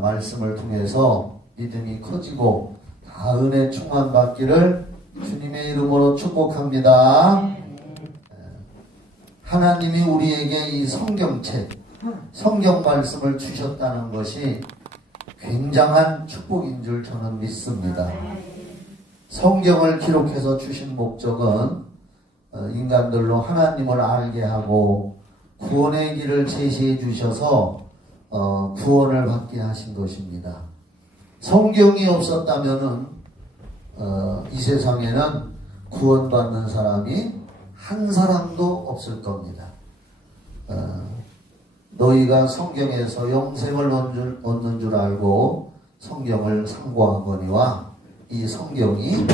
말씀을 통해서 믿음이 커지고 다 은혜 충만받기를 주님의 이름으로 축복합니다. 하나님이 우리에게 이 성경책, 성경 말씀을 주셨다는 것이 굉장한 축복인 줄 저는 믿습니다. 성경을 기록해서 주신 목적은 인간들로 하나님을 알게 하고 구원의 길을 제시해 주셔서 구원을 받게 하신 것입니다. 성경이 없었다면은 이 세상에는 구원받는 사람이 한 사람도 없을 겁니다. 너희가 성경에서 영생을 얻는 줄 알고 성경을 상고하거니와 이 성경이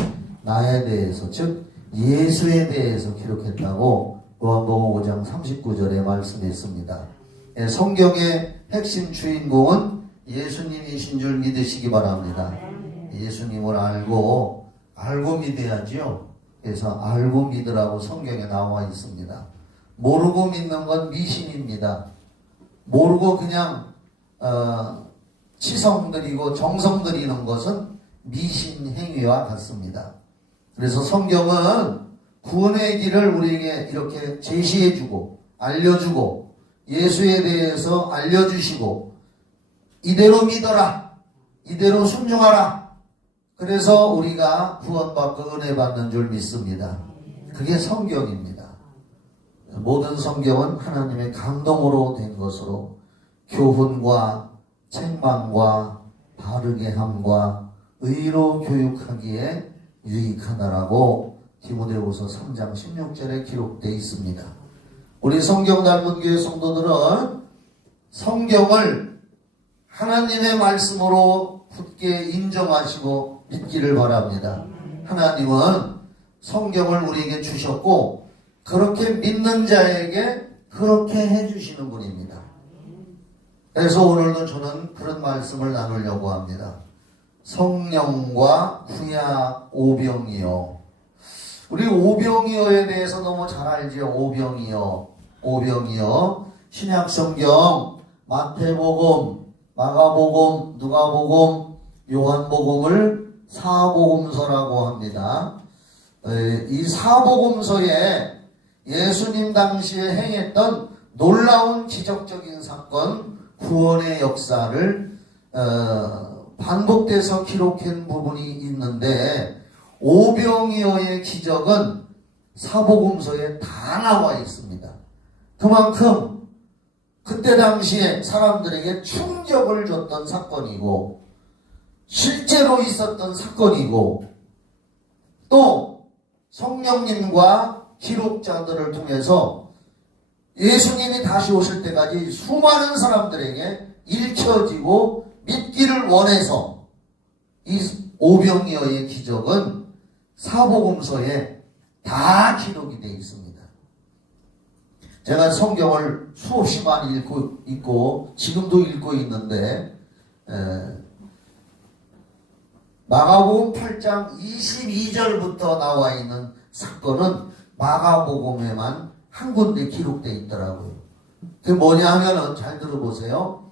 나에 대해서, 즉 예수에 대해서 기록했다고 요한복음 5장 39절에 말씀했습니다. 성경의 핵심 주인공은 예수님이신 줄 믿으시기 바랍니다. 예수님을 알고 믿어야지요. 그래서 알고 믿으라고 성경에 나와 있습니다. 모르고 믿는 건 미신입니다. 모르고 그냥 치성드리고 정성드리는 것은 미신 행위와 같습니다. 그래서 성경은 구원의 길을 우리에게 이렇게 제시해주고 알려주고 예수에 대해서 알려주시고 이대로 믿어라, 이대로 순종하라. 그래서 우리가 구원받고 은혜 받는 줄 믿습니다. 그게 성경입니다. 모든 성경은 하나님의 감동으로 된 것으로 교훈과 책망과 바르게 함과 의로 교육하기에 유익하다라고 디모데후서 3장 16절에 기록되어 있습니다. 우리 성경 닮은 교회 성도들은 성경을 하나님의 말씀으로 굳게 인정하시고 믿기를 바랍니다. 하나님은 성경을 우리에게 주셨고 그렇게 믿는 자에게 그렇게 해주시는 분입니다. 그래서 오늘도 저는 그런 말씀을 나누려고 합니다. 성령과 구약 오병이여. 우리 오병이어에 대해서 너무 잘 알죠. 오병이어. 신약성경 마태복음, 마가복음, 누가복음, 요한복음을 사복음서라고 합니다. 이 사복음서에 예수님 당시에 행했던 놀라운 기적적인 사건, 구원의 역사를 반복돼서 기록한 부분이 있는데 오병이어의 기적은 사복음서에 다 나와 있습니다. 그만큼 그때 당시에 사람들에게 충격을 줬던 사건이고 실제로 있었던 사건이고 또 성령님과 기록자들을 통해서 예수님이 다시 오실 때까지 수많은 사람들에게 읽혀지고 믿기를 원해서 이 오병이어의 기적은 사복음서에 다 기록이 되어 있습니다. 제가 성경을 수없이 많이 읽고 지금도 읽고 있는데 마가복음 8장 22절부터 나와 있는 사건은 마가복음에만 한 군데 기록되어 있더라고요. 그게 뭐냐 하면은 잘 들어보세요.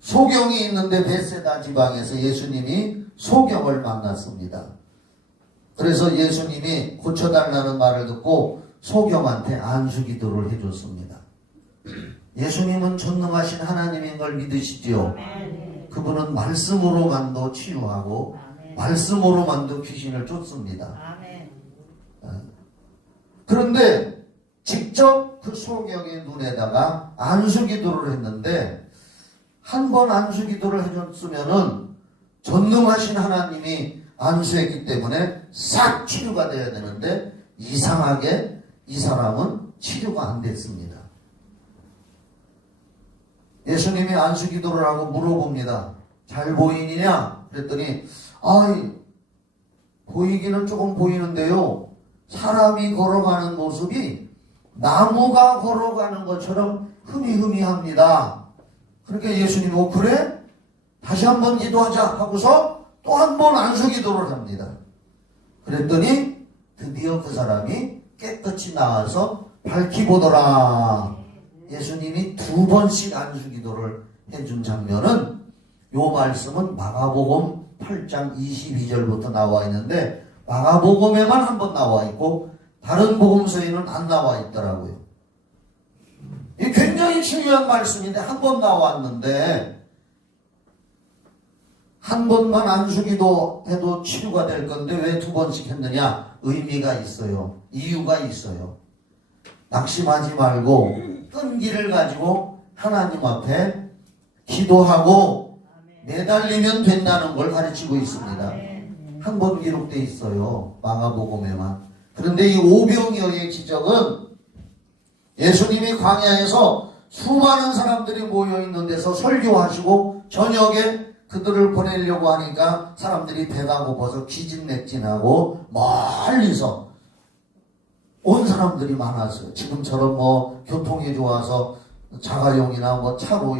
소경이 있는데 베세다 지방에서 예수님이 소경을 만났습니다. 그래서 예수님이 고쳐달라는 말을 듣고 소경한테 안수기도를 해줬습니다. 예수님은 전능하신 하나님인 걸 믿으시지요? 그분은 말씀으로만도 치유하고 말씀으로만도 귀신을 쫓습니다. 그런데 직접 그 소경의 눈에다가 안수기도를 했는데 한 번 안수기도를 해줬으면은 전능하신 하나님이 안수했기 때문에 싹 치료가 돼야 되는데 이상하게 이 사람은 치료가 안 됐습니다. 예수님이 안수기도를 하고 물어봅니다. 잘 보이느냐? 그랬더니 보이기는 조금 보이는데요. 사람이 걸어가는 모습이 나무가 걸어가는 것처럼 흐미흐미합니다. 그러니까 예수님이 그래? 다시 한번 기도하자 하고서 또 한 번 안수기도를 합니다. 그랬더니 드디어 그 사람이 깨끗이 나와서 밝히 보더라. 예수님이 2번씩 안수기도를 해준 장면은 요 말씀은 마가복음 8장 22절부터 나와 있는데 마가복음에만 한 번 나와 있고 다른 복음서에는 안 나와 있더라고요. 이 굉장히 중요한 말씀인데 한 번 나왔는데 한 번만 안수기도 해도 치유가 될 건데 왜 두 번씩 했느냐? 의미가 있어요. 이유가 있어요. 낙심하지 말고 끈기를 가지고 하나님 앞에 기도하고 매달리면 된다는 걸 가르치고 있습니다. 한 번 기록되어 있어요. 마가복음에만. 그런데 이 오병이어의 기적은 예수님이 광야에서 수많은 사람들이 모여있는 데서 설교하시고 저녁에 그들을 보내려고 하니까 사람들이 배가 고파서 기진맥진하고 멀리서 온 사람들이 많았어요. 지금처럼 뭐 교통이 좋아서 자가용이나 뭐 차로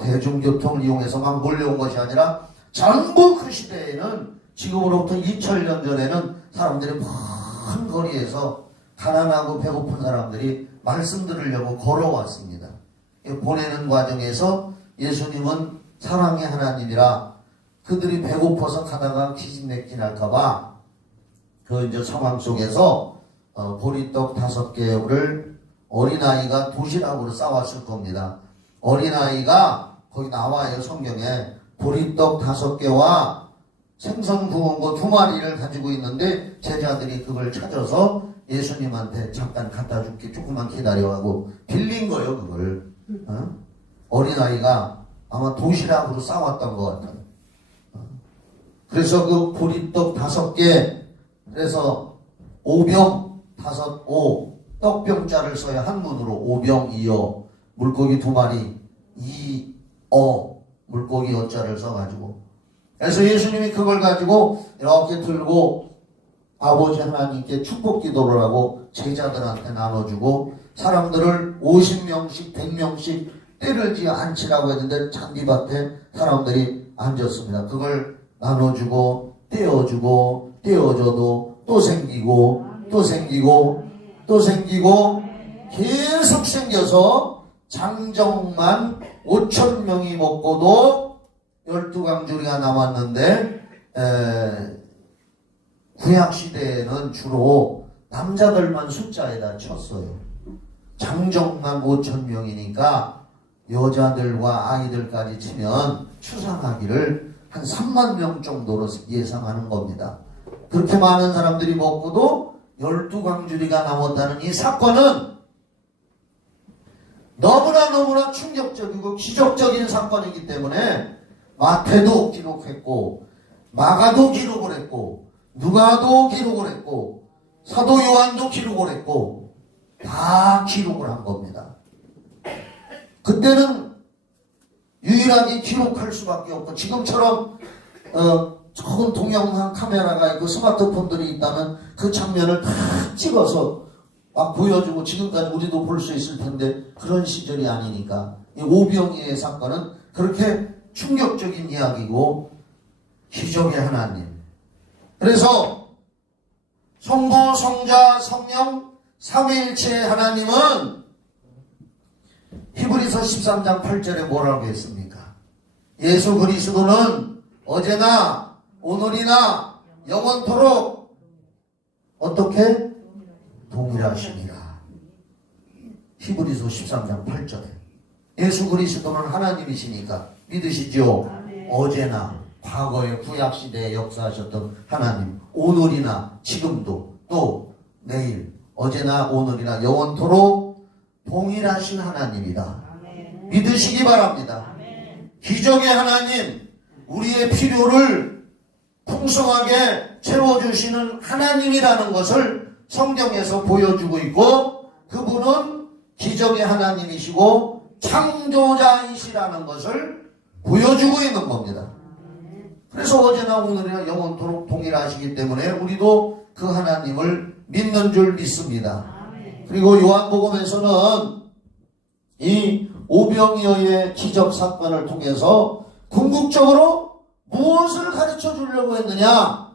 대중교통을 이용해서 막 몰려온 것이 아니라 전부 그 시대에는 지금으로부터 2000년 전에는 사람들이 먼 거리에서 가난하고 배고픈 사람들이 말씀 들으려고 걸어왔습니다. 보내는 과정에서 예수님은 사랑의 하나님이라 그들이 배고파서 가다가 기진맥진할까봐 그 이제 상황 속에서 보리떡 5개를 어린아이가 도시락으로 싸왔을 겁니다. 어린아이가 거기 나와요. 성경에 보리떡 5개와 생선 구운 거 2마리를 가지고 있는데 제자들이 그걸 찾아서 예수님한테 잠깐 갖다 줄게 조금만 기다려하고 빌린 거예요. 그걸 어린아이가 아마 도시락으로 싸왔던 것 같아요. 그래서 그 보리떡 5개 그래서 5병 5 떡병자를 써야 한문으로 오병이어 물고기 2마리 이어 물고기 어자를 써가지고 그래서 예수님이 그걸 가지고 이렇게 들고 아버지 하나님께 축복 기도를 하고 제자들한테 나눠주고 사람들을 50명씩 100명씩 때리지 않지라고 했는데 잔디밭에 사람들이 앉았습니다. 그걸 나눠주고 떼어주고 떼어줘도 또 생기고 또 생기고 또 생기고 계속 생겨서 장정만 5,000명이 먹고도 12강줄이가 남았는데 구약시대에는 주로 남자들만 숫자에다 쳤어요. 장정만 5,000명이니까 여자들과 아이들까지 치면 추상하기를 한 3만 명 정도로 예상하는 겁니다. 그렇게 많은 사람들이 먹고도 12강줄이가 남았다는 이 사건은 너무나 충격적이고 기적적인 사건이기 때문에 마태도 기록했고 마가도 기록을 했고 누가도 기록을 했고 사도 요한도 기록을 했고 다 기록을 한 겁니다. 그때는 유일하게 기록할 수밖에 없고 지금처럼 좋은 동영상 카메라가 있고 스마트폰들이 있다면 그 장면을 다 찍어서 막 보여주고 지금까지 우리도 볼 수 있을 텐데 그런 시절이 아니니까 이 오병이어의 사건은 그렇게 충격적인 이야기고 기적의 하나님. 그래서 성부, 성자, 성령 삼위일체의 하나님은 히브리서 13장 8절에 뭐라고 했습니까? 예수 그리스도는 어제나 오늘이나 영원토록 어떻게? 동일하시니라. 히브리서 13장 8절에 예수 그리스도는 하나님이시니까 믿으시죠? 어제나 과거의 구약시대에 역사하셨던 하나님 오늘이나 지금도 또 내일 어제나 오늘이나 영원토록 동일하신 하나님이다. 믿으시기 바랍니다. 기적의 하나님 우리의 필요를 풍성하게 채워주시는 하나님이라는 것을 성경에서 보여주고 있고 그분은 기적의 하나님이시고 창조자이시라는 것을 보여주고 있는 겁니다. 그래서 어제나 오늘이나 영원토록 동일하시기 때문에 우리도 그 하나님을 믿는 줄 믿습니다. 그리고 요한복음에서는 이 오병이어의 기적 사건을 통해서 궁극적으로 무엇을 가르쳐 주려고 했느냐?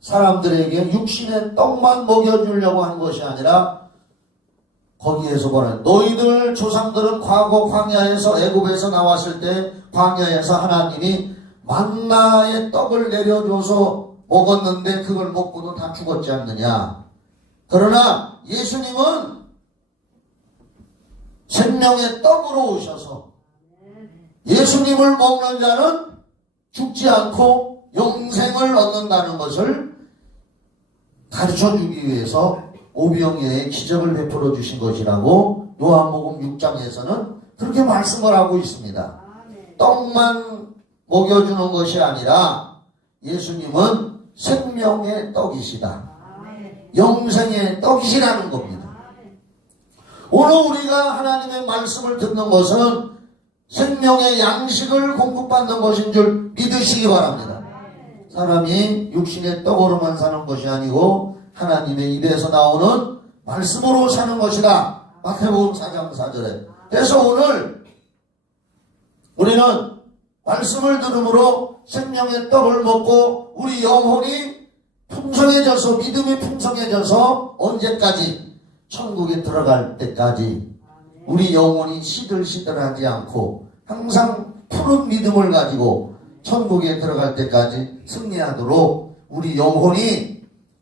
사람들에게 육신의 떡만 먹여주려고 한 것이 아니라 거기에서 보는 너희들 조상들은 과거 광야에서 애굽에서 나왔을 때 광야에서 하나님이 만나의 떡을 내려줘서 먹었는데 그걸 먹고도 다 죽었지 않느냐. 그러나 예수님은 생명의 떡으로 오셔서 예수님을 먹는 자는 죽지 않고 영생을 얻는다는 것을 가르쳐주기 위해서 오병이어의 기적을 베풀어 주신 것이라고 요한복음 6장에서는 그렇게 말씀을 하고 있습니다. 떡만 먹여주는 것이 아니라 예수님은 생명의 떡이시다. 영생의 떡이시라는 겁니다. 오늘 우리가 하나님의 말씀을 듣는 것은 생명의 양식을 공급받는 것인 줄 믿으시기 바랍니다. 사람이 육신의 떡으로만 사는 것이 아니고 하나님의 입에서 나오는 말씀으로 사는 것이다. 마태복음 4장 4절에. 그래서 오늘 우리는 말씀을 들음으로 생명의 떡을 먹고 우리 영혼이 풍성해져서 믿음이 풍성해져서 언제까지? 천국에 들어갈 때까지 우리 영혼이 시들시들하지 않고 항상 푸른 믿음을 가지고 천국에 들어갈 때까지 승리하도록 우리 영혼이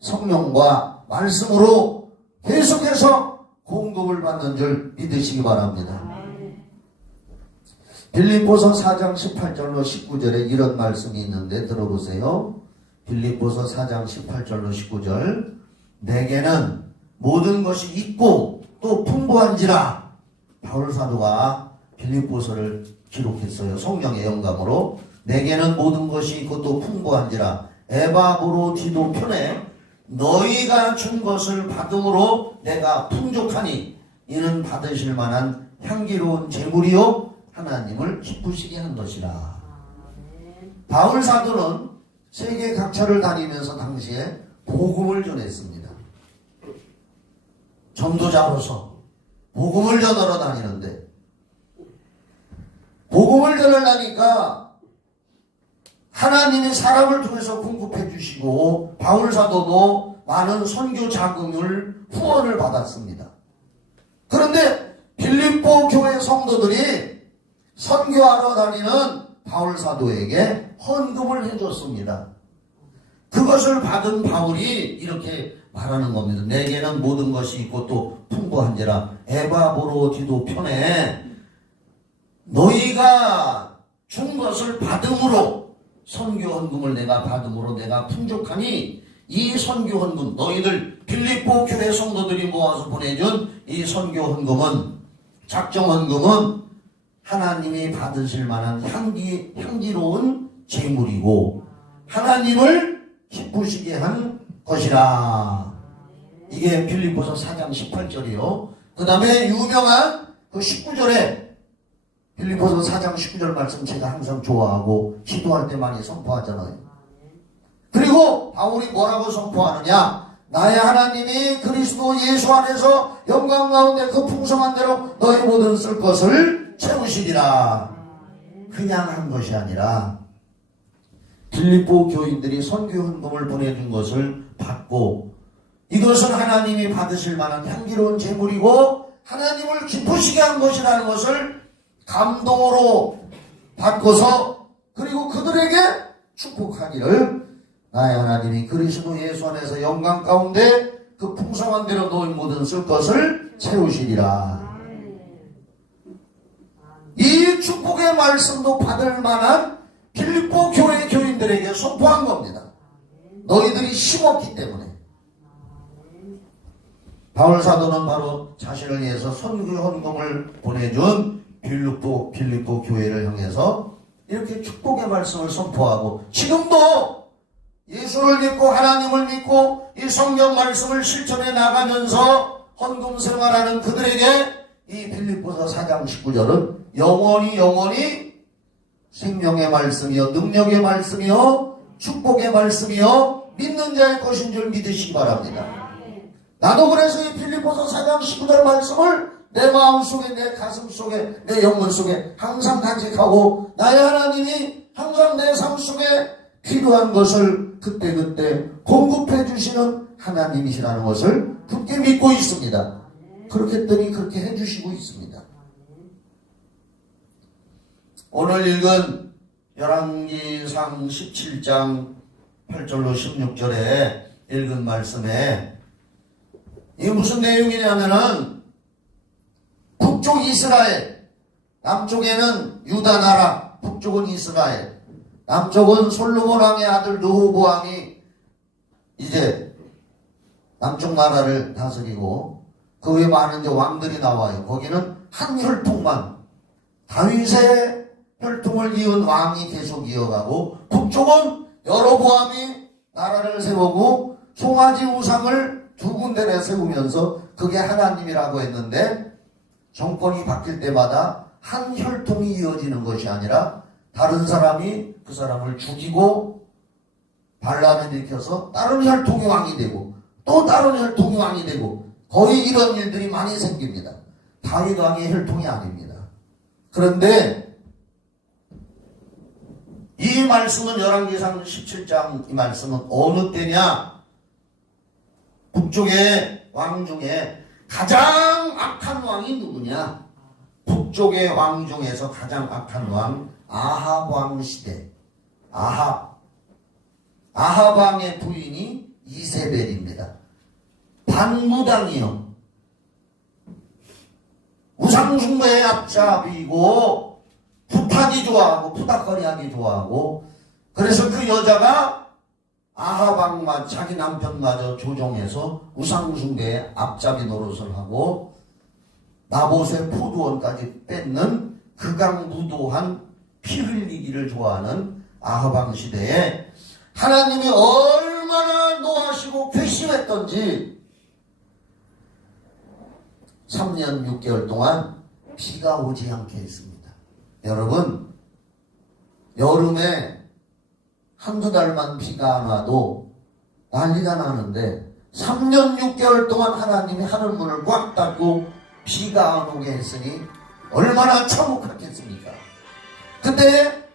성령과 말씀으로 계속해서 공급을 받는 줄 믿으시기 바랍니다. 빌립보서 4장 18절로 19절에 이런 말씀이 있는데 들어보세요. 빌립보서 4장 18절로 19절. 내게는 모든 것이 있고 또 풍부한지라. 바울 사도가 빌립보서를 기록했어요. 성령의 영감으로. 내게는 모든 것이 있고 또 풍부한지라. 에바브로디도 편에 너희가 준 것을 받음으로 내가 풍족하니 이는 받으실 만한 향기로운 제물이요 하나님을 기쁘시게 한 것이라. 바울 사도는 세계 각처를 다니면서 당시에 복음을 전했습니다. 전도자로서 복음을 전하러 다니는데 복음을 전하려니까 하나님이 사람을 통해서 공급해 주시고 바울 사도도 많은 선교 자금을 후원을 받았습니다. 그런데 빌립보 교회 성도들이 선교하러 다니는 바울 사도에게 헌금을 해줬습니다. 그것을 받은 바울이 이렇게 말하는 겁니다. 내게는 모든 것이 있고 또 풍부한지라. 에바브로디도 편에 너희가 준 것을 받음으로 선교 헌금을 내가 받음으로 내가 풍족하니 이 선교 헌금 너희들 빌립보 교회 성도들이 모아서 보내준 이 선교 헌금은 작정 헌금은 하나님이 받으실 만한 향기로운 제물이고 하나님을 기쁘시게 한 것이라. 이게 빌립보서 4장 18절이요. 그 다음에 유명한 그 19절에 빌립보서 4장 19절 말씀 제가 항상 좋아하고 기도할 때 많이 선포하잖아요. 그리고 바울이 뭐라고 선포하느냐? 나의 하나님이 그리스도 예수 안에서 영광 가운데 그 풍성한 대로 너희 모든 쓸 것을 채우시리라. 그냥 한 것이 아니라 빌립보 교인들이 선교 헌금을 보내준 것을 받고 이것은 하나님이 받으실 만한 향기로운 제물이고 하나님을 기쁘시게 한 것이라는 것을 감동으로 바꿔서 그리고 그들에게 축복하기를 나의 하나님이 그리스도 예수 안에서 영광 가운데 그 풍성한 대로 너희 모든 쓸 것을 채우시리라. 이 축복의 말씀도 받을 만한 빌립보 교회 교인들에게 선포한 겁니다. 너희들이 심었기 때문에. 바울 사도는 바로 자신을 위해서 선교 헌금을 보내준 빌립보 교회를 향해서 이렇게 축복의 말씀을 선포하고 지금도 예수를 믿고 하나님을 믿고 이 성경 말씀을 실천해 나가면서 헌금 생활하는 그들에게 이 빌립보서 4장 19절은 영원히 생명의 말씀이요 능력의 말씀이요 축복의 말씀이요 믿는 자의 것인 줄 믿으시기 바랍니다. 나도 그래서 이 빌립보서 4장 19절 말씀을 내 마음속에 내 가슴속에 내 영혼 속에 항상 간직하고 나의 하나님이 항상 내 삶 속에 필요한 것을 그때그때 공급해 주시는 하나님이시라는 것을 굳게 믿고 있습니다. 그렇게 했더니 그렇게 해주시고 있습니다. 오늘 읽은 열왕기상 17장 8절로 16절에 읽은 말씀에 이게 무슨 내용이냐면은 북쪽 이스라엘, 남쪽에는 유다 나라, 북쪽은 이스라엘, 남쪽은 솔로몬 왕의 아들 르호보 왕이 이제 남쪽 나라를 다스리고 그 외에 많은 이제 왕들이 나와요. 거기는 한 혈통만, 다윗의 혈통을 이은 왕이 계속 이어가고, 북쪽은 여로보암이 나라를 세우고 송아지 우상을 두 군데에 세우면서 그게 하나님이라고 했는데, 정권이 바뀔 때마다 한 혈통이 이어지는 것이 아니라 다른 사람이 그 사람을 죽이고 반란을 일으켜서 다른 혈통이 왕이 되고 또 다른 혈통이 왕이 되고, 거의 이런 일들이 많이 생깁니다. 다윗 왕의 혈통이 아닙니다. 그런데 이 말씀은 열왕기상 17장 이 말씀은 어느 때냐? 북쪽의 왕 중에 가장 악한 왕이 누구냐? 북쪽의 왕 중에서 가장 악한 왕 아합 왕 시대. 아합 왕의 부인이 이세벨입니다. 반무당이요. 우상숭배의 앞잡이고 푸탁이 좋아하고 푸닥거리하기 좋아하고, 그래서 그 여자가 아하방만 자기 남편마저 조종해서 우상숭배의 앞잡이 노릇을 하고 나봇의 포도원까지 뺏는 극악무도한 피 흘리기를 좋아하는 아하방 시대에 하나님이 얼마나 노하시고 괘씸했던지 3년 6개월 동안 비가 오지 않게 했습니다. 여러분, 여름에 한두 달만 비가 안 와도 난리가 나는데 3년 6개월 동안 하나님이 하늘문을 꽉 닫고 비가 안 오게 했으니 얼마나 참혹했겠습니까? 그때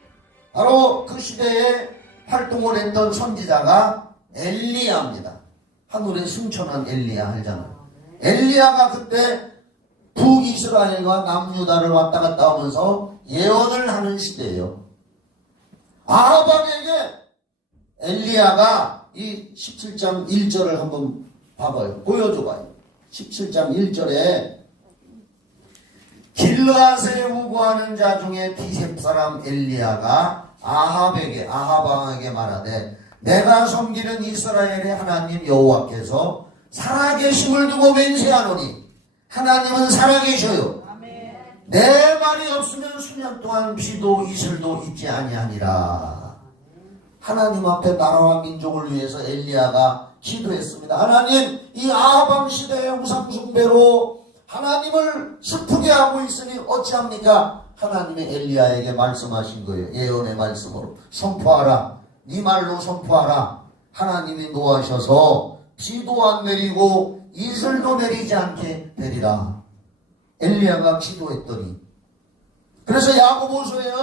바로 그 시대에 활동을 했던 선지자가 엘리야입니다. 하늘에 승천한 엘리야 하잖아요. 엘리야가 그때 북이스라엘과 남유다를 왔다 갔다 하면서 예언을 하는 시대예요. 아합 왕에게 엘리야가 이 17장 1절을 한번 봐봐요. 보여줘봐요. 17장 1절에 길르앗에 우거하는 자 중에 디셉 사람 엘리야가 아합 왕에게 말하되, 내가 섬기는 이스라엘의 하나님 여호와께서 살아계심을 두고 맹세하노니 하나님은 살아계셔요. 내 말이 없으면 수년 동안 비도 이슬도 있지 아니하니라. 하나님 앞에 나라와 민족을 위해서 엘리야가 기도했습니다. 하나님, 이 아합 왕 시대의 우상숭배로 하나님을 슬프게 하고 있으니 어찌합니까? 하나님의 엘리야에게 말씀하신 거예요. 예언의 말씀으로 선포하라. 네 말로 선포하라. 하나님이 노하셔서 비도 안 내리고 이슬도 내리지 않게 되리라. 엘리야가 기도했더니, 그래서 야고보서에는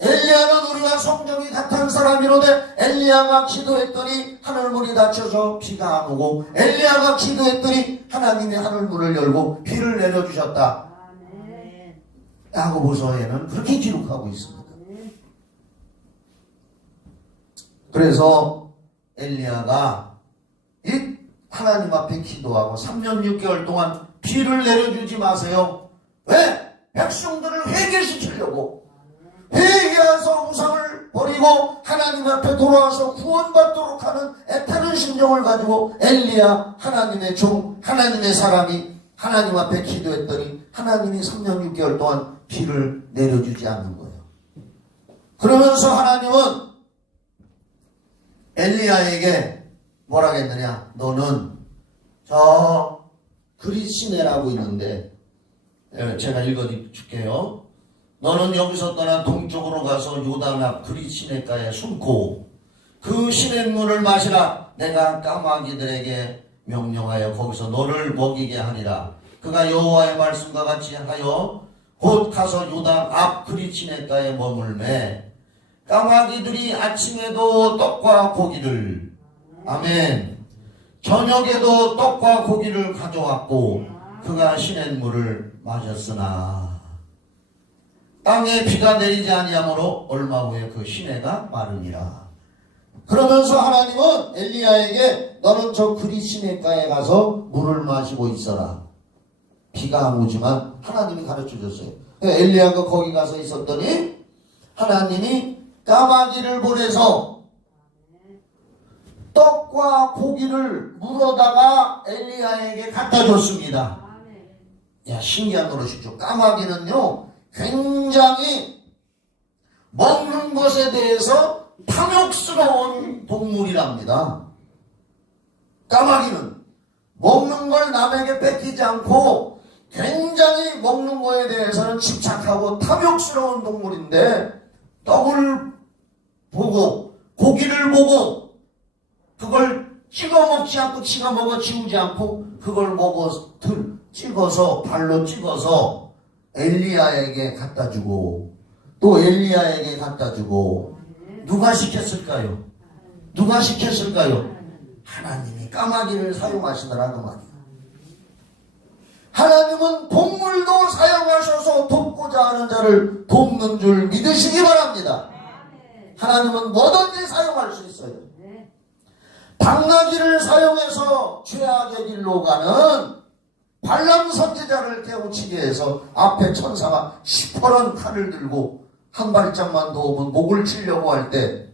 엘리야는 우리와 성정이 같은 사람이로되 엘리야가 기도했더니 하늘문이 닫혀서 비가 안 오고 엘리야가 기도했더니 하나님이 하늘문을 열고 비를 내려주셨다. 야고보서에는 그렇게 기록하고 있습니다. 그래서 엘리야가 이 하나님 앞에 기도하고 3년 6개월 동안 비를 내려주지 마세요. 왜? 백성들을 회개시키려고, 회개해서 우상을 버리고 하나님 앞에 돌아와서 구원받도록 하는 애타는 심정을 가지고 엘리야, 하나님의 종, 하나님의 사람이 하나님 앞에 기도했더니 하나님이 3년 6개월 동안 비를 내려주지 않는 거예요. 그러면서 하나님은 엘리야에게 뭐라고 했느냐? 너는 저 그리시네라고 있는데 제가 읽어줄게요. 너는 여기서 떠나 동쪽으로 가서 요단 앞 그리시네가에 숨고 그 시냇물을 마시라. 내가 까마귀들에게 명령하여 거기서 너를 먹이게 하니라. 그가 여호와의 말씀과 같이 하여 곧 가서 요단 앞 그리시네가에 머물매 까마귀들이 아침에도 떡과 고기를, 아멘, 저녁에도 떡과 고기를 가져왔고 그가 시냇물을 마셨으나 땅에 비가 내리지 아니하므로 얼마 후에 그 시내가 마르니라. 그러면서 하나님은 엘리야에게 너는 저 그리 시냇가에 가서 물을 마시고 있어라. 비가 안 오지만 하나님이 가르쳐 줬어요. 엘리야가 거기 가서 있었더니 하나님이 까마귀를 보내서 떡과 고기를 물어다가 엘리야에게 갖다 줬습니다. 야, 신기한 노릇이죠. 까마귀는요 굉장히 먹는 것에 대해서 탐욕스러운 동물이랍니다. 까마귀는 먹는 걸 남에게 뺏기지 않고 굉장히 먹는 거에 대해서는 집착하고 탐욕스러운 동물인데, 떡을 보고 고기를 보고 그걸 찍어 먹지 않고 지가 먹어 지우지 않고 그걸 찍어서 발로 찍어서 엘리야에게 갖다 주고 또 엘리야에게 갖다 주고. 누가 시켰을까요? 누가 시켰을까요? 하나님이 까마귀를 사용하시더라 그 말이에요. 하나님은 동물도 사용하셔서 돕고자 하는 자를 돕는 줄 믿으시기 바랍니다. 하나님은 뭐든지 사용할 수 있어요. 당나귀를 사용해서 죄악의 길로 가는 발람 선지자를 깨우치기 위해서 앞에 천사가 시퍼런 칼을 들고 한 발짝만 더 오면 목을 치려고 할 때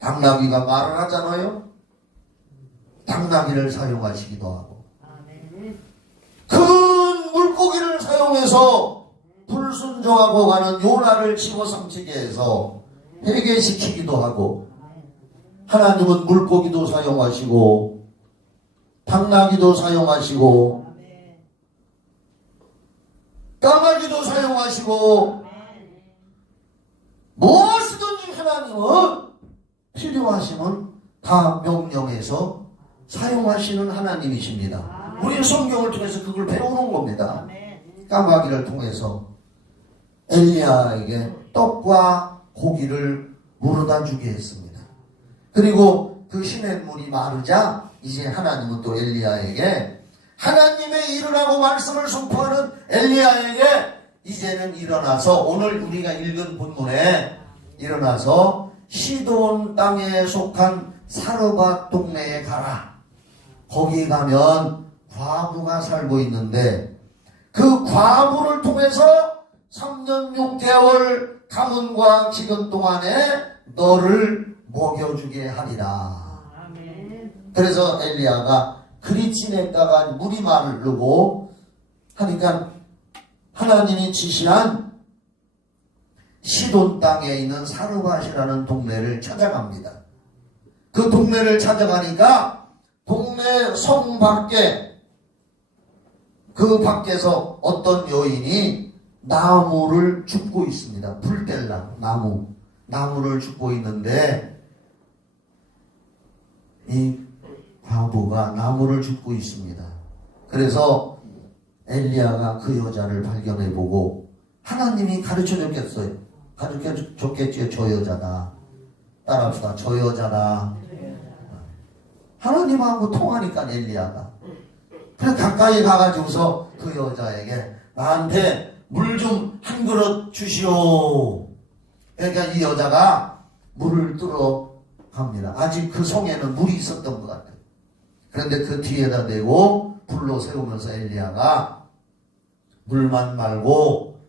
당나귀가 말을 하잖아요. 당나귀를 사용하시기도 하고 큰 물고기를 사용해서 불순종하고 가는 요나를 집어삼키게 해서 회개시키기도 하고, 하나님은 물고기도 사용하시고 당나귀도 사용하시고 까마귀도 사용하시고 무엇이든지 하나님은 필요하시면 다 명령해서 사용하시는 하나님이십니다. 우리는 성경을 통해서 그걸 배우는 겁니다. 까마귀를 통해서 엘리야에게 떡과 고기를 물어다 주게 했습니다. 그리고 그 시냇물이 마르자 이제 하나님은 또 엘리야에게, 하나님의 일을 하고 말씀을 선포하는 엘리야에게 이제는 일어나서, 오늘 우리가 읽은 본문에 일어나서 시돈 땅에 속한 사르밧 동네에 가라. 거기 가면 과부가 살고 있는데 그 과부를 통해서 3년 6개월 가문과 기근 동안에 너를 먹여주게 하리라. 그래서 엘리야가 그리 시냇가가 물이 마르고 하니까 하나님이 지시한 시돈 땅에 있는 사르밧이라는 동네를 찾아갑니다. 그 동네를 찾아가니까 동네 성 밖에, 그 밖에서 어떤 여인이 나무를 줍고 있습니다. 불뗄나무, 나무를 줍고 있는데 이 과부가 나무를 줍고 있습니다. 그래서 엘리야가 그 여자를 발견해보고, 하나님이 가르쳐줬겠어요. 가르쳐줬겠지요. 저 여자다. 따라합시다. 저 여자다. 하나님하고 통하니까 엘리야가. 그래 가까이 가가지고서 그 여자에게 나한테 물 좀 한 그릇 주시오. 그러니까 이 여자가 물을 뚫어 갑니다. 아직 그 성에는 물이 있었던 것 같아요. 그런데 그 뒤에다 대고 불로 세우면서 엘리야가 물만 말고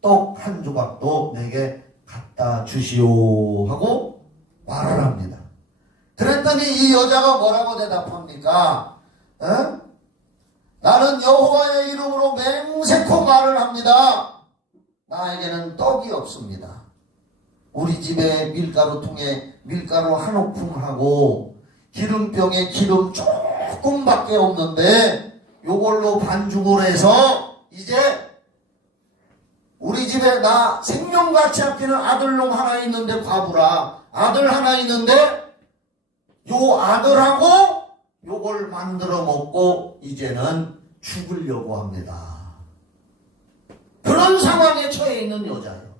떡 한 조각도 내게 갖다 주시오 하고 말을 합니다. 그랬더니 이 여자가 뭐라고 대답합니까? 나는 여호와의 이름으로 맹세코 말을 합니다. 나에게는 떡이 없습니다. 우리 집에 밀가루통에 밀가루 한 오품하고 기름병에 기름 조금밖에 없는데 요걸로 반죽을 해서 이제 우리 집에 나 생명같이 아끼는 아들놈 하나 있는데, 과부라 아들 하나 있는데 요 아들하고 요걸 만들어 먹고 이제는 죽으려고 합니다. 그런 상황에 처해 있는 여자예요.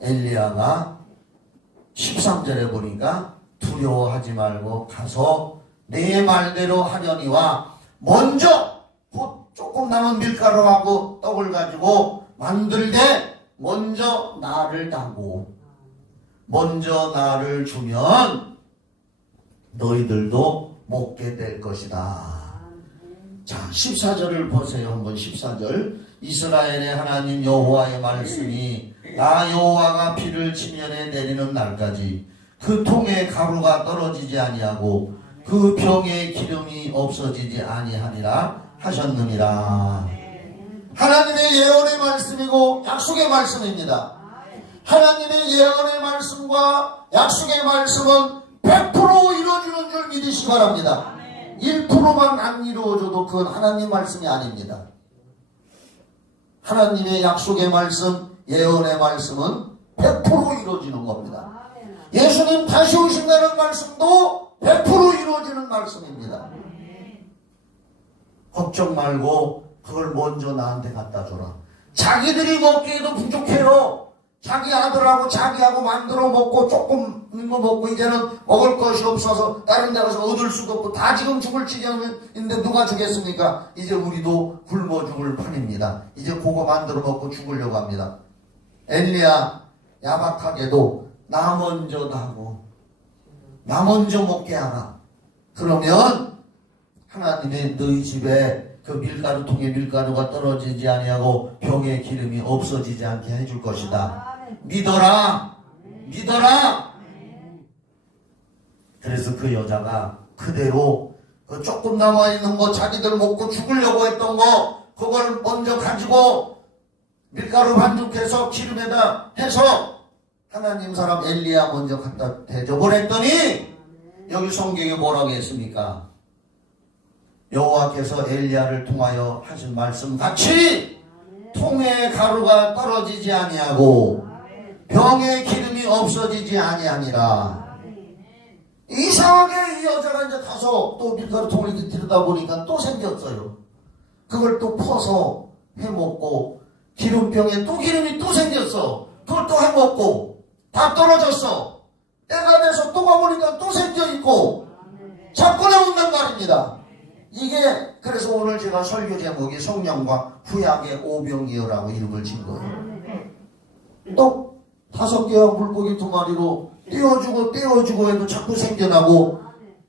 엘리야가 13절에 보니까 두려워하지 말고 가서 내 말대로 하려니와 먼저 조금 남은 밀가루하고 떡을 가지고 만들 때 먼저 나를 다고 먼저 나를 주면 너희들도 먹게 될 것이다. 자, 14절을 보세요. 한번 14절. 이스라엘의 하나님 여호와의 말씀이 나 여호와가 비를 지면에 내리는 날까지 그 통에 가루가 떨어지지 아니하고 그 병에 기름이 없어지지 아니하니라 하셨느니라. 하나님의 예언의 말씀이고 약속의 말씀입니다. 하나님의 예언의 말씀과 약속의 말씀은 100% 이루어지는 줄 믿으시기 바랍니다. 1%만 안 이루어져도 그건 하나님 말씀이 아닙니다. 하나님의 약속의 말씀, 예언의 말씀은 100% 이루어지는 겁니다. 예수님 다시 오신다는 말씀도 100% 이루어지는 말씀입니다. 걱정 말고 그걸 먼저 나한테 갖다 줘라. 자기들이 먹기에도 부족해요. 자기 아들하고 자기하고 만들어 먹고 조금 거 먹고 이제는 먹을 것이 없어서 다른 데 가서 얻을 수도 없고 다 지금 죽을 지경인데 누가 주겠습니까? 이제 우리도 굶어 죽을 판입니다. 이제 그거 만들어 먹고 죽으려고 합니다. 엘리야 야박하게도 나 먼저 하고 나 먼저 먹게 하라. 그러면 하나님의 너희 집에 그 밀가루통에 밀가루가 떨어지지 아니하고 병에 기름이 없어지지 않게 해줄 것이다. 믿어라. 믿어라. 그래서 그 여자가 그대로 그 조금 남아있는 거 자기들 먹고 죽으려고 했던 거 그걸 먼저 가지고 밀가루 반죽해서 기름에다 해서 하나님 사람 엘리야 먼저 갖다 대접을 여기 성경에 뭐라고 했습니까? 여호와께서 엘리야를 통하여 하신 말씀 같이 통에 가루가 떨어지지 아니하고 병에 기름이 없어지지 아니하니라. 이상하게 이 여자가 이제 가서 또 밀가루통을 들여다보니까 또 생겼어요. 그걸 또 퍼서 해먹고 기름병에 또 기름이 또 생겼어. 그걸 또 해먹고 다 떨어졌어. 때가 돼서 또 가보니까 또 생겨있고 자꾸 나온단 말입니다. 이게 그래서 오늘 제가 설교 제목이 성령과 후약의 오병이어라고 이름을 진 거예요. 또 5개와 물고기 2마리로 떼어주고 해도 자꾸 생겨나고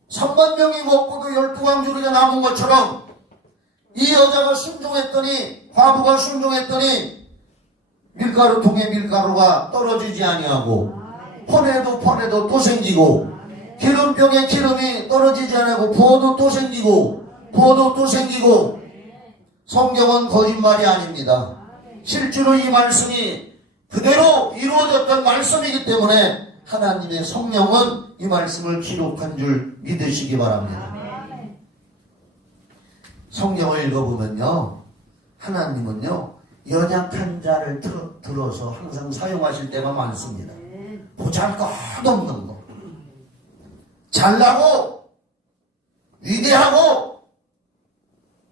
3만 명이 먹고도 12광주리가 남은 것처럼 이 여자가 순종했더니 과부가 순종했더니 밀가루통에 밀가루가 떨어지지 아니하고 퍼내도 또 생기고 기름병에 기름이 떨어지지 않고 부어도 또 생기고 성경은 거짓말이 아닙니다. 실제로 이 말씀이 그대로 이루어졌던 말씀이기 때문에 하나님의 성령은 이 말씀을 기록한 줄 믿으시기 바랍니다. 성경을 읽어보면요 하나님은요 연약한 자를 들어서 항상 사용하실 때가 많습니다. 보잘것없는 거 잘나고 위대하고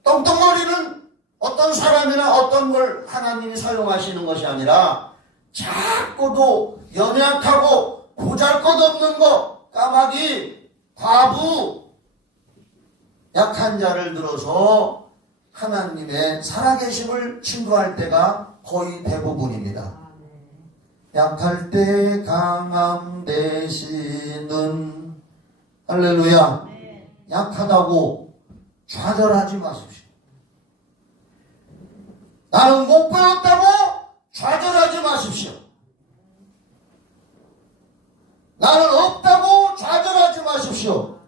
떵떵거리는 어떤 사람이나 어떤 걸 하나님이 사용하시는 것이 아니라 작고도 연약하고 보잘것없는 거 까마귀 과부 약한 자를 들어서 하나님의 살아계심을 증거할 때가 거의 대부분입니다. 약할 때 강함 되시는 할렐루야. 약하다고 좌절하지 마십시오. 나는 못 배웠다고 좌절하지 마십시오. 나는 없다고 좌절하지 마십시오.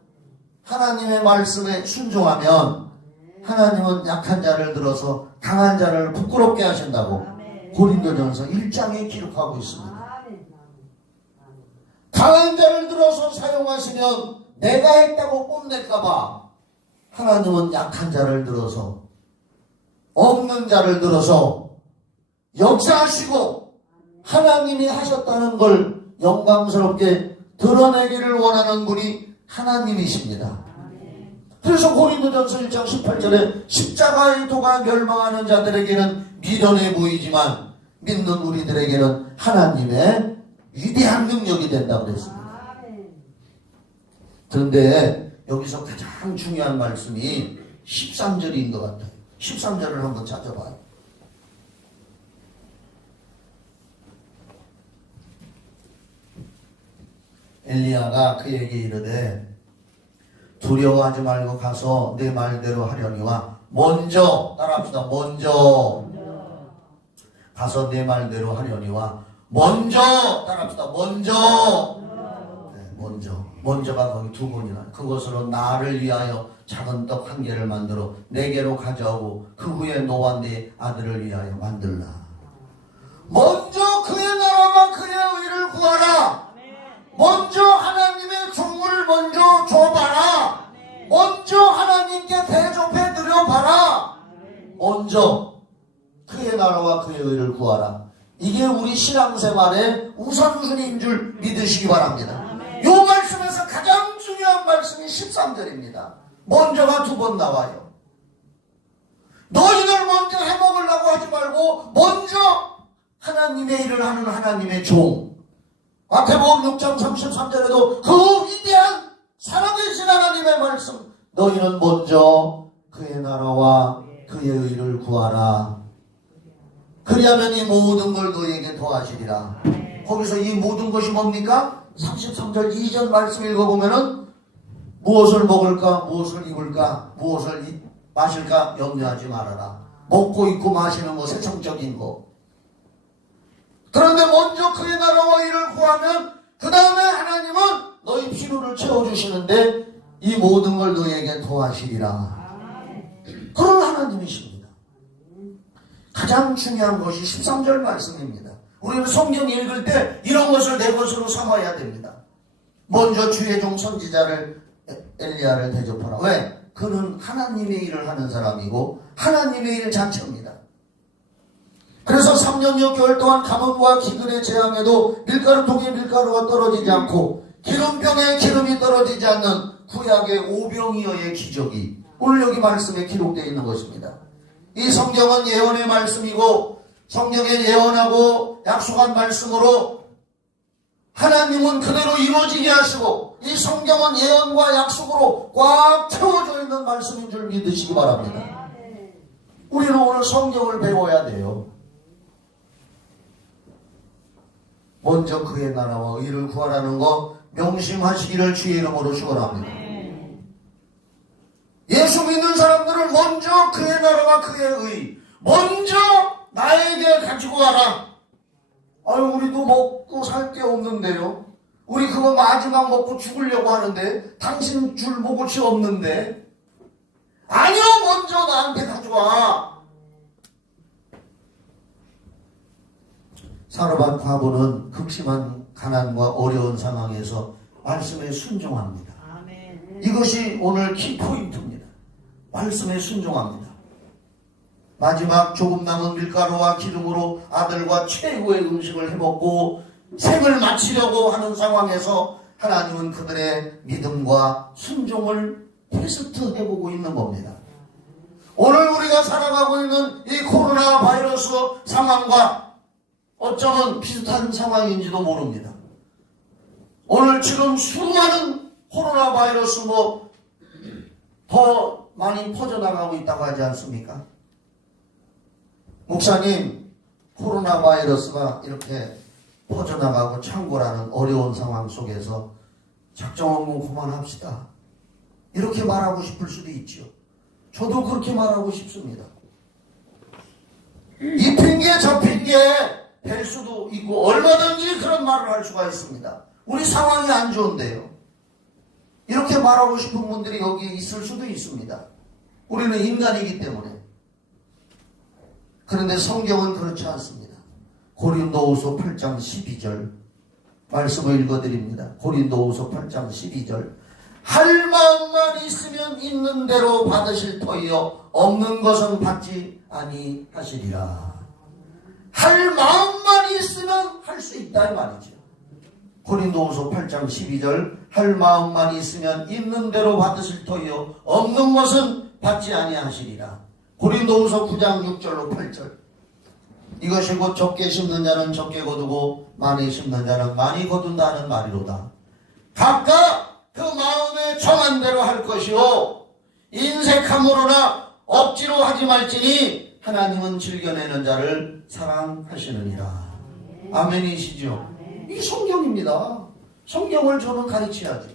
하나님의 말씀에 순종하면 하나님은 약한 자를 들어서 강한 자를 부끄럽게 하신다고 고린도전서 1장에 기록하고 있습니다. 강한 자를 들어서 사용하시면 내가 했다고 뽐낼까봐 하나님은 약한 자를 들어서 없는 자를 들어서 역사하시고 하나님이 하셨다는 걸 영광스럽게 드러내기를 원하는 분이 하나님이십니다. 그래서 고린도전서 1장 18절에 십자가의 도가 멸망하는 자들에게는 미련해 보이지만 믿는 우리들에게는 하나님의 위대한 능력이 된다고 그랬습니다. 그런데 여기서 가장 중요한 말씀이 13절인 것 같아요. 13절을 한번 찾아봐요. 엘리야가 그에게 이르되 두려워하지 말고 가서 내 말대로 하려니와 먼저 따라합시다. 먼저 가서 내 말대로 하려니와 먼저 따라합시다. 먼저 먼저가 거기 두 번이나 그것으로 나를 위하여 작은 떡 한 개를 만들어 내게로 가져오고 그 후에 너와 네 아들을 위하여 만들라. 먼저 그의 나라와 그의 의를 구하라. 먼저 하나님의 종을 먼저 줘봐라. 먼저 하나님께 대접해 드려봐라. 먼저 그의 나라와 그의 의를 구하라. 이게 우리 신앙생활의 우선순위인 줄 믿으시기 바랍니다. 이 말씀에서 가장 중요한 말씀이 13절입니다. 먼저가 두 번 나와요. 너희들 먼저 해먹으려고 하지 말고 먼저 하나님의 일을 하는 하나님의 종. 마태복음 6장 33절에도 그 위대한 살아계신 하나님의 말씀, 너희는 먼저 그의 나라와 그의 의를 구하라. 그리하면 이 모든 걸 너희에게 더하시리라. 거기서 이 모든 것이 뭡니까? 33절 2절 말씀 읽어보면은 무엇을 먹을까, 무엇을 입을까, 무엇을 마실까 염려하지 말아라. 먹고 입고 마시는 거, 세상적인 거. 그런데 먼저 그의 나라와 일을 구하면 그 다음에 하나님은 너희 필요를 채워주시는데 이 모든 걸 너희에게 더하시리라. 그런 하나님이십니다. 가장 중요한 것이 13절 말씀입니다. 우리는 성경 읽을 때 이런 것을 내 것으로 삼아야 됩니다. 먼저 주의 종 선지자를 엘리야를 대접하라. 왜? 그는 하나님의 일을 하는 사람이고 하나님의 일 자체입니다. 그래서 3년 6개월 동안 가뭄과 기근의 재앙에도 밀가루통에 밀가루가 떨어지지 않고 기름병에 기름이 떨어지지 않는 구약의 오병이어의 기적이 오늘 여기 말씀에 기록되어 있는 것입니다. 이 성경은 예언의 말씀이고 성경에 예언하고 약속한 말씀으로 하나님은 그대로 이루어지게 하시고 이 성경은 예언과 약속으로 꽉 채워져 있는 말씀인 줄 믿으시기 바랍니다. 우리는 오늘 성경을 배워야 돼요. 먼저 그의 나라와 의를 구하라는 거 명심하시기를 주의 이름으로 축원합니다. 예수 믿는 사람들은 먼저 그의 나라와 그의 의, 먼저 나에게 가지고 와라. 아유, 우리도 먹고 살 게 없는데요. 우리 그거 마지막 먹고 죽으려고 하는데 당신 줄 먹을 게 없는데. 아니요, 먼저 나한테 가져와. 사르밧 과부는 극심한 가난과 어려운 상황에서 말씀에 순종합니다. 이것이 오늘 키포인트입니다. 말씀에 순종합니다. 마지막 조금 남은 밀가루와 기름으로 아들과 최고의 음식을 해먹고 생을 마치려고 하는 상황에서 하나님은 그들의 믿음과 순종을 테스트해보고 있는 겁니다. 오늘 우리가 살아가고 있는 이 코로나 바이러스 상황과 어쩌면 비슷한 상황인지도 모릅니다. 오늘 지금 수많은 코로나 바이러스 더 많이 퍼져나가고 있다고 하지 않습니까? 목사님, 코로나 바이러스가 이렇게 퍼져나가고 창궐하는 어려운 상황 속에서 작정하고 그만합시다. 이렇게 말하고 싶을 수도 있죠. 저도 그렇게 말하고 싶습니다. 이 핑계 저 핑계 될 수도 있고 얼마든지 그런 말을 할 수가 있습니다. 우리 상황이 안 좋은데요. 이렇게 말하고 싶은 분들이 여기 있을 수도 있습니다. 우리는 인간이기 때문에. 그런데 성경은 그렇지 않습니다. 고린도후서 8장 12절 말씀을 읽어드립니다. 고린도후서 8장 12절 할 마음만 있으면 있는 대로 받으실 터이요 없는 것은 받지 아니하시리라. 할 마음만 있으면 할 수 있다 이 말이죠. 고린도후서 8장 12절 할 마음만 있으면 있는 대로 받으실 터이요 없는 것은 받지 아니하시리라. 고린도후서 9장 6절로 8절 이것이 곧 적게 심는 자는 적게 거두고 많이 심는 자는 많이 거둔다는 말이로다. 각각 그 마음에 정한 대로 할 것이요 인색함으로나 억지로 하지 말지니 하나님은 즐겨내는 자를 사랑하시느니라. 아멘이시죠? 이 성경입니다. 성경을 저는 가르쳐야죠.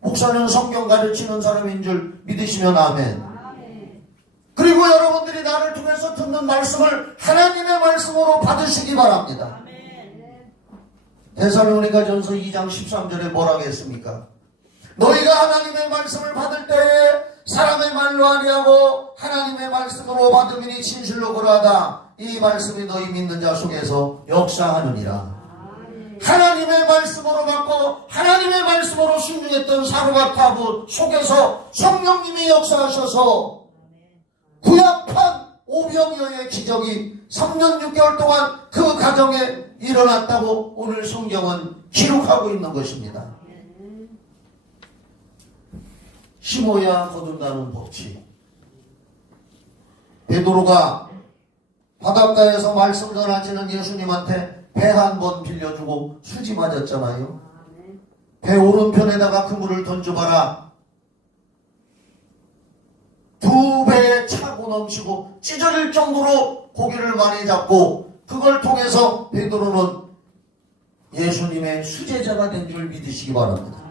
목사는 성경 가르치는 사람인 줄 믿으시면 아멘. 그리고 여러분들이 나를 통해서 듣는 말씀을 하나님의 말씀으로 받으시기 바랍니다. 데살로니가전서 2장 13절에 뭐라고 했습니까? 너희가 하나님의 말씀을 받을 때에 사람의 말로 아니하고 하나님의 말씀으로 받음이니 진실로 그러하다. 이 말씀이 너희 믿는 자 속에서 역사하느니라. 하나님의 말씀으로 받고 하나님의 말씀으로 순종했던 사르밧하부 속에서 성령님이 역사하셔서 구약판 오병이어의 기적이 3년 6개월 동안 그 가정에 일어났다고 오늘 성경은 기록하고 있는 것입니다. 심어야 거둔다는 법칙. 베드로가 바닷가에서 말씀 전하시는 예수님한테 배 한 번 빌려주고 수지 맞았잖아요. 배 오른편에다가 그물을 던져봐라. 2배 차고 넘치고 찢어질 정도로 고기를 많이 잡고 그걸 통해서 베드로는 예수님의 수제자가 된 줄 믿으시기 바랍니다.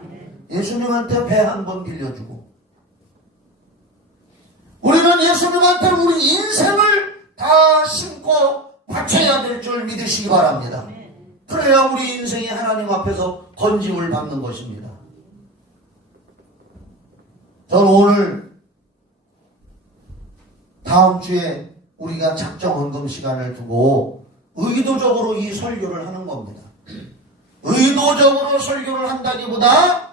예수님한테 배 한 번 빌려주고 우리는 예수님한테 우리 인생을 다 심고 바쳐야 될 줄 믿으시기 바랍니다. 그래야 우리 인생이 하나님 앞에서 건짐을 받는 것입니다. 저는 오늘 다음 주에 우리가 작정 헌금 시간을 두고 의도적으로 이 설교를 하는 겁니다. 의도적으로 설교를 한다기보다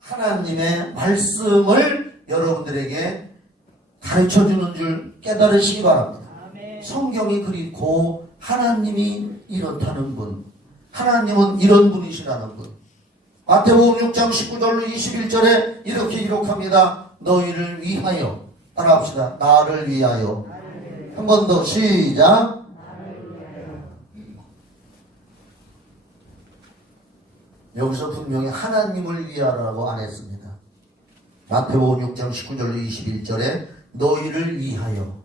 하나님의 말씀을 여러분들에게 가르쳐주는 줄 깨달으시기 바랍니다. 성경이 그렇고 하나님이 이렇다는 분, 하나님은 이런 분이시라는 분. 마태복음 6장 19절로 21절에 이렇게 기록합니다. 너희를 위하여, 따라합시다. 나를 위하여. 한 번 더 시작. 여기서 분명히 하나님을 위하라고 안 했습니다. 마태복음 6장 19절로 21절에 너희를 위하여.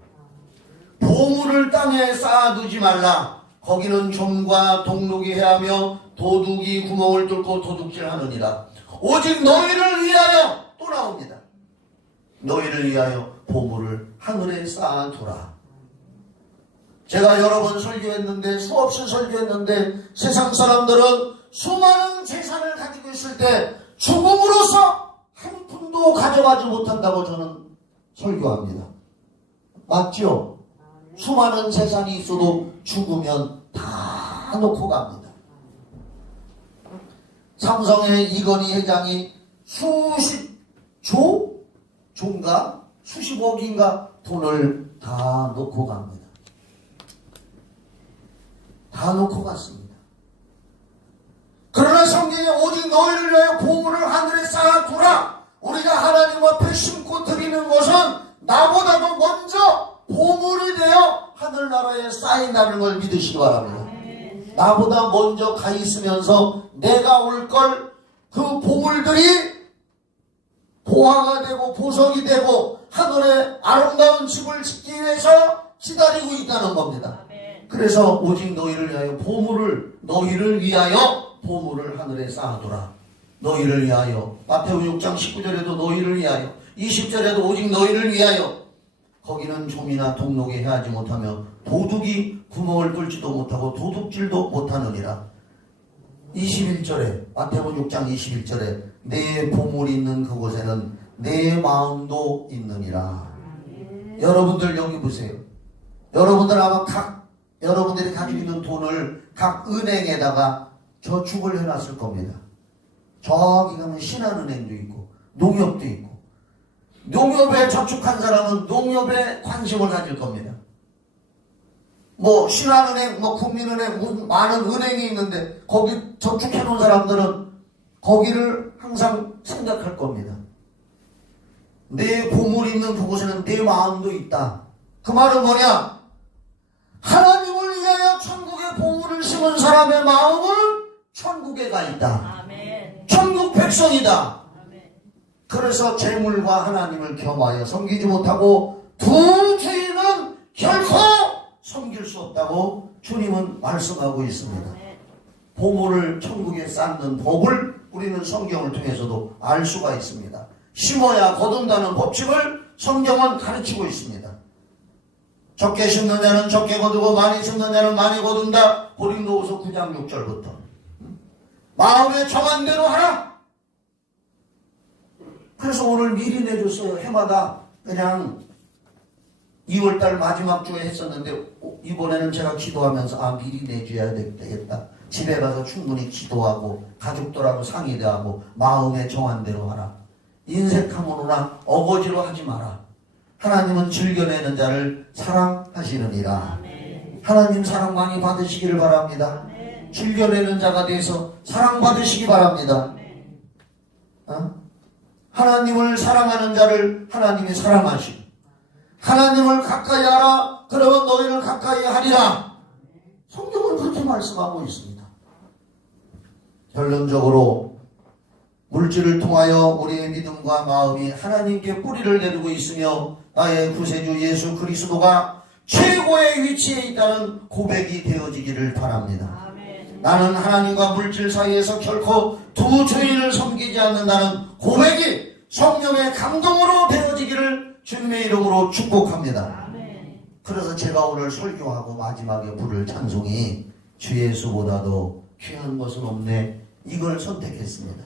보물을 땅에 쌓아두지 말라. 거기는 좀과 동록이 해하며 도둑이 구멍을 뚫고 도둑질하느니라. 오직 너희를 위하여. 또 나옵니다. 너희를 위하여 보물을 하늘에 쌓아두라. 제가 여러 번 설교했는데, 수없이 설교했는데, 세상 사람들은 수많은 재산을 가지고 있을 때 죽음으로써 한 푼도 가져가지 못한다고 저는 설교합니다. 맞죠? 수많은 재산이 있어도 죽으면 다 놓고 갑니다. 삼성의 이건희 회장이 조인가 수십억인가 돈을 다 놓고 갑니다. 다 놓고 갔습니다. 그러나 성경에 오직 너희를 위하여 보물을 하늘에 쌓아두라. 우리가 하나님 앞에 심고 드리는 것은 나보다도 먼저 보물이 되어 하늘나라에 쌓인다는 걸 믿으시기 바랍니다. 나보다 먼저 가 있으면서 내가 올 걸 그 보물들이 보화가 되고 보석이 되고 하늘에 아름다운 집을 짓기 위해서 기다리고 있다는 겁니다. 그래서 오직 너희를 위하여 너희를 위하여 보물을 하늘에 쌓아두라. 너희를 위하여. 마태복음 6장 19절에도 너희를 위하여, 20절에도 오직 너희를 위하여. 거기는 좀이나 동록이 해하지 못하며 도둑이 구멍을 뚫지도 못하고 도둑질도 못하느니라. 21절에 마태복음 6장 21절에 내 보물이 있는 그곳에는 내 마음도 있느니라. 여러분들 여기 보세요. 여러분들 아마 여러분들이 가지고 있는 돈을 각 은행에다가 저축을 해놨을 겁니다. 저기 가면 신한은행도 있고 농협도 있고, 농협에 저축한 사람은 농협에 관심을 가질 겁니다. 신한은행, 국민은행, 많은 은행이 있는데 거기 저축해 놓은 사람들은 거기를 항상 생각할 겁니다. 내 보물이 있는 그곳에는 내 마음도 있다. 그 말은 뭐냐? 하나님을 위하여 천국에 보물을 심은 사람의 마음은 천국에 가 있다. 아멘. 천국 백성이다. 아멘. 그래서 재물과 하나님을 겸하여 섬기지 못하고 두 주인은 결코 섬길 수 없다고 주님은 말씀하고 있습니다. 보물을 천국에 쌓는 법을 우리는 성경을 통해서도 알 수가 있습니다. 심어야 거둔다는 법칙을 성경은 가르치고 있습니다. 적게 심는 자는 적게 거두고 많이 심는 자는 많이 거둔다. 고린도후서 9장 6절부터. 마음에 정한 대로 하라. 그래서 오늘 미리 내줬어요. 해마다 그냥 2월달 마지막 주에 했었는데 이번에는 제가 기도하면서 미리 내줘야 되겠다. 집에 가서 충분히 기도하고 가족들하고 상의하고 마음에 정한 대로 하라. 인색함으로나 어거지로 하지 마라. 하나님은 즐겨내는 자를 사랑하시느니라. 하나님 사랑 많이 받으시기를 바랍니다. 즐겨내는 자가 돼서 사랑받으시기 바랍니다. 하나님을 사랑하는 자를 하나님이 사랑하시고 하나님을 가까이 하라. 그러면 너희를 가까이 하리라. 성경은 그렇게 말씀하고 있습니다. 결론적으로 물질을 통하여 우리의 믿음과 마음이 하나님께 뿌리를 내리고 있으며 나의 구세주 예수 그리스도가 최고의 위치에 있다는 고백이 되어지기를 바랍니다. 나는 하나님과 물질 사이에서 결코 두 주인을 섬기지 않는다는 고백이 성령의 감동으로 되어지기를 주님의 이름으로 축복합니다. 그래서 제가 오늘 설교하고 마지막에 부를 찬송이 주 예수보다도 귀한 것은 없네, 이걸 선택했습니다.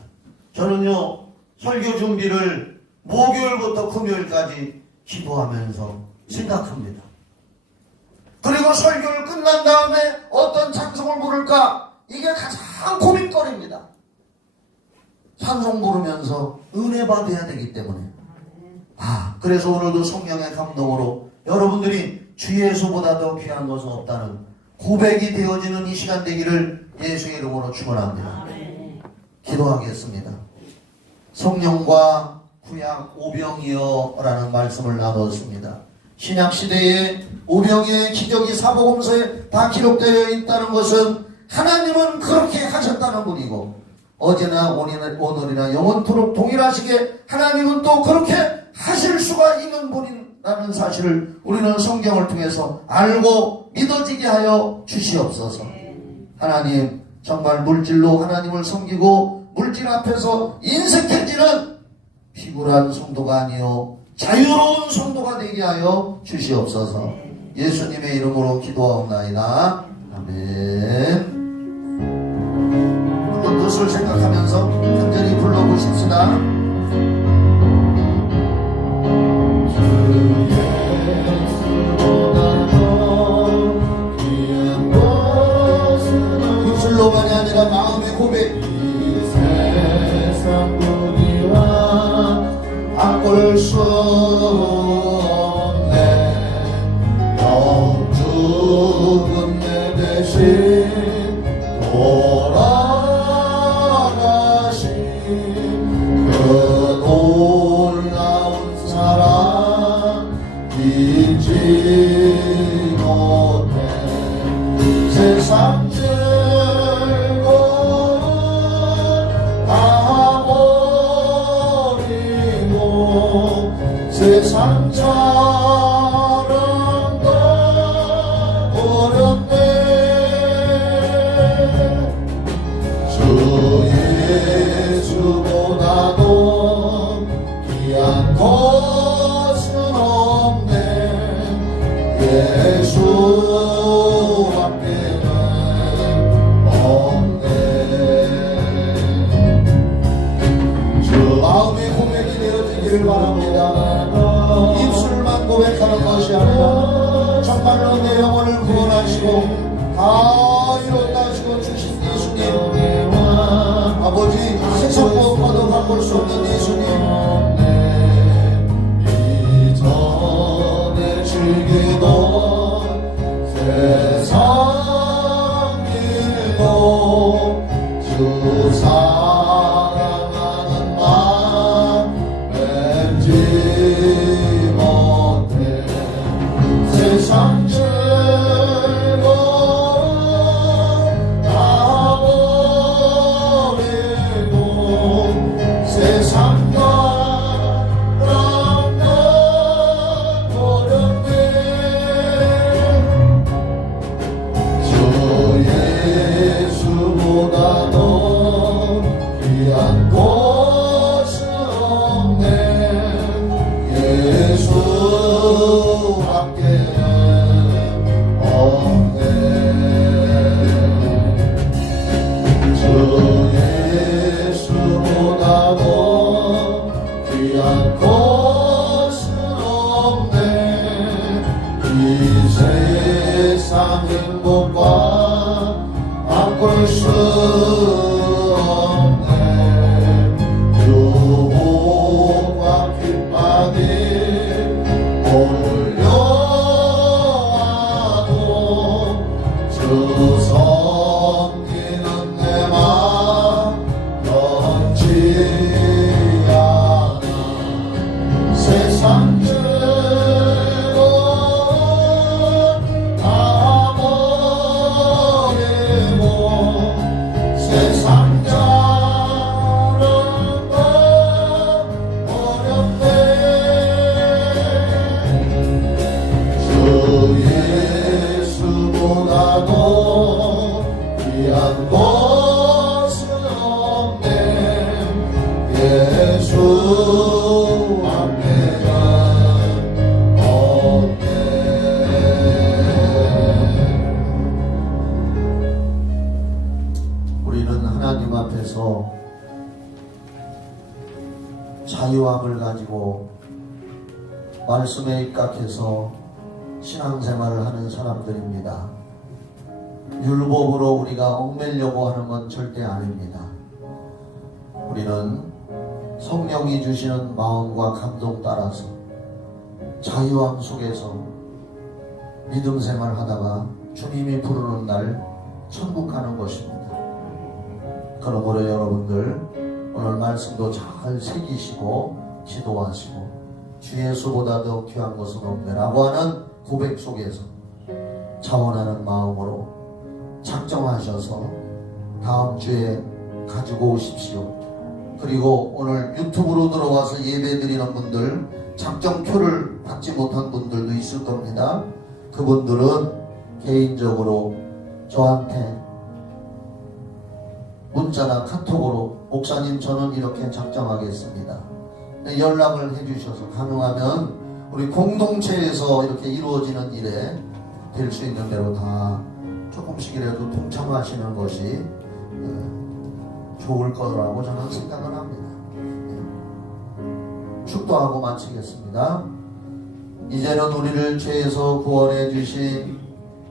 저는요 설교 준비를 목요일부터 금요일까지 기도하면서 생각합니다. 그리고 설교를 끝난 다음에 어떤 찬송을 부를까, 이게 가장 고민거리입니다. 찬송 부르면서 은혜 받아야 되기 때문에. 그래서 오늘도 성령의 감동으로 여러분들이 주 예수보다 더 귀한 것은 없다는 고백이 되어지는 이 시간 되기를 예수의 이름으로 축원합니다. 기도하겠습니다. 성령과 구약 오병이어 라는 말씀을 나눴습니다. 신약시대에 오병이어의 기적이 사복음서에 다 기록되어 있다는 것은 하나님은 그렇게 하셨다는 분이고 어제나 오늘이나 영원토록 동일하시게 하나님은 또 그렇게 하실 수가 있는 분이라는 사실을 우리는 성경을 통해서 알고 믿어지게 하여 주시옵소서. 하나님, 정말 물질로 하나님을 섬기고 물질 앞에서 인색해지는 비굴한 성도가 아니요 자유로운 성도가 되게 하여 주시옵소서. 예수님의 이름으로 기도하옵나이다. 아멘. 한번 뜻을 생각하면서 간절히 불러보십시다. 입술로만이 아니라 마음의 고백. 바꿀 수 없네. 영죽은 내 대신 돌아가신 그 놀라운 사랑 잊지 못해. 세상 세상 사랑도 어렵네. 주 예수보다도 귀한 것은 없네. 예수밖에는 없네. 주 마음의 고백이 되어지기를 바랍니다. 입술만 고백하는 것이 아니라 정말로 내 영혼을 구원하시고 다 이뤘다 하시고 주신 예수님, 아버지 세상 무엇과도 바꿀 수 없는 예수님, 이전에 즐기던 세상 일도 주 사랑하는 마음 왠지 못해. 세상 즐거움 다 버리고 세상과 하나님 앞에서 자유함을 가지고 말씀에 입각해서 신앙생활을 하는 사람들입니다. 율법으로 우리가 얽매려고 하는 건 절대 아닙니다. 우리는 성령이 주시는 마음과 감동 따라서 자유함 속에서 믿음 생활하다가 주님이 부르는 날 천국 가는 것입니다. 그러므로 여러분들 오늘 말씀도 잘 새기시고 기도하시고 주 예수보다 더 귀한 것은 없네라고 하는 고백 속에서 자원하는 마음으로 작정하셔서 다음 주에 가지고 오십시오. 그리고 오늘 유튜브로 들어와서 예배 드리는 분들 작정표를 받지 못한 분들도 있을 겁니다. 그분들은 개인적으로 저한테 문자나 카톡으로 목사님 저는 이렇게 작정하겠습니다. 연락을 해주셔서 가능하면 우리 공동체에서 이렇게 이루어지는 일에 될 수 있는 대로 다 조금씩이라도 동참하시는 것이 좋을 거라고 저는 생각을 합니다. 축도하고 마치겠습니다. 이제는 우리를 죄에서 구원해 주신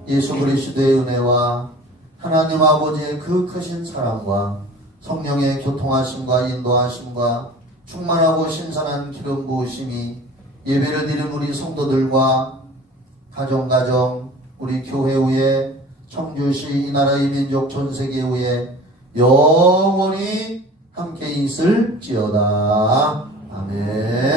예수 그리스도의 은혜와 하나님 아버지의 그 크신 사랑과 성령의 교통하심과 인도하심과 충만하고 신선한 기름 부으심이 예배를 드린 우리 성도들과 가정 우리 교회 위에 청주시 이 나라의 민족 전세계 위에 영원히 함께 있을지어다. 아멘.